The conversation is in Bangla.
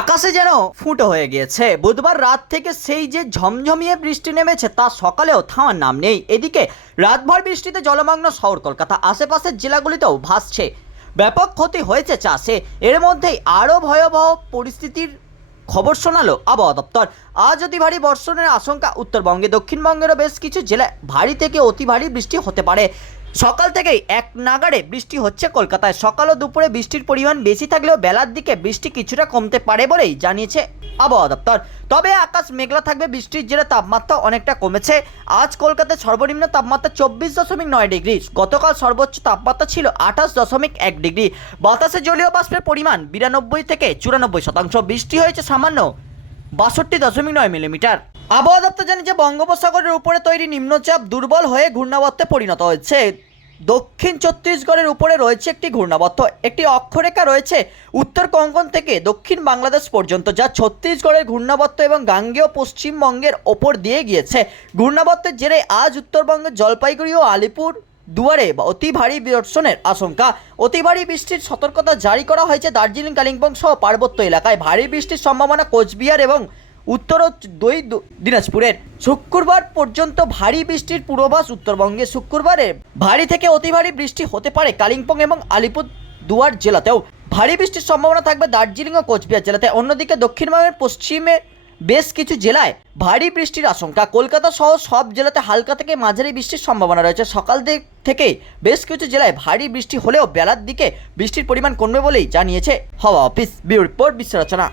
আকাশে যেন ফুটো হয়ে গিয়েছে। বুধবার রাত থেকে সেই যে ঝমঝমিয়ে বৃষ্টি নেমেছে, তা সকালেও থামার নাম নেই। এদিকে রাতভর বৃষ্টিতে জলমগ্ন শহর কলকাতা, আশেপাশের জেলাগুলিতেও ভাসছে। ব্যাপক ক্ষতি হয়েছে চাষে। এর মধ্যেই আরও ভয়াবহ পরিস্থিতির খবর শোনালো আবহাওয়া দপ্তর। আজ অতি ভারী বর্ষণের আশঙ্কা উত্তরবঙ্গে। দক্ষিণবঙ্গেরও বেশ কিছু জেলায় ভারী থেকে অতি ভারী বৃষ্টি হতে পারে। সকাল থেকেই এক নাগাড়ে বৃষ্টি হচ্ছে কলকাতায়। সকাল ও দুপুরে বৃষ্টির পরিমাণ বেশি থাকলেও বেলার দিকে বৃষ্টি কিছুটা কমতে পারে বলেই জানিয়েছে আবহাওয়া দপ্তর। তবে আকাশ মেঘলা থাকবে, বৃষ্টির জেরে তাপমাত্রা অনেকটা কমেছে। আজ কলকাতায় সর্বনিম্ন তাপমাত্রা চব্বিশ দশমিক নয় ডিগ্রি। গতকাল সর্বোচ্চ তাপমাত্রা ছিল আঠাশ দশমিক এক ডিগ্রি। বাতাসে জলীয় বাষ্পের পরিমাণ বিরানব্বই থেকে চুরানব্বই শতাংশ। বৃষ্টি হয়েছে সামান্য বাষট্টি দশমিক নয় মিলিমিটার। আবহাওয়া দপ্তর জানিয়েছে, বঙ্গোপসাগরের উপরে তৈরি নিম্নচাপ দুর্বল হয়ে ঘূর্ণাবর্তে পরিণত হয়েছে। দক্ষিণ ছত্তিশগড়ের উপরে রয়েছে একটি ঘূর্ণাবর্ত। একটি অক্ষরেখা রয়েছে উত্তর কঙ্কন থেকে দক্ষিণ বাংলাদেশ পর্যন্ত, যা ছত্তিশগড়ের ঘূর্ণাবর্ত এবং গাঙ্গেয় পশ্চিমবঙ্গের ওপর দিয়ে গিয়েছে। ঘূর্ণাবর্তের জেরে আজ উত্তরবঙ্গের জলপাইগুড়ি ও আলিপুর দুয়ারে অতি ভারী বর্ষণের আশঙ্কা। অতি ভারী বৃষ্টির সতর্কতা জারি করা হয়েছে দার্জিলিং, কালিম্পং সহ পার্বত্য এলাকায়। ভারী বৃষ্টির সম্ভাবনা কোচবিহার এবং উত্তর ও দুই দিনাজপুরের শুক্রবার পর্যন্ত ভারী বৃষ্টির পূর্বাভাস উত্তরবঙ্গে। শুক্রবারে ভারী থেকে অতি ভারী বৃষ্টি হতে পারে কালিম্পং এবং আলিপুর দুয়ার জেলাতেও। ভারী বৃষ্টির সম্ভাবনা থাকবে দার্জিলিং ও কোচবিহার জেলাতে। অন্যদিকে দক্ষিণবঙ্গের পশ্চিমে বেশ কিছু জেলায় ভারী বৃষ্টির আশঙ্কা। কলকাতা সহ সব জেলাতে হালকা থেকে মাঝারি বৃষ্টির সম্ভাবনা রয়েছে। সকাল দিক থেকে বেশ কিছু জেলায় ভারী বৃষ্টি হলেও বেলার দিকে বৃষ্টির পরিমাণ কমবে বলেই জানিয়েছে হাওয়া অফিস। বিউরো রিপোর্ট বিশ্ব রচনা।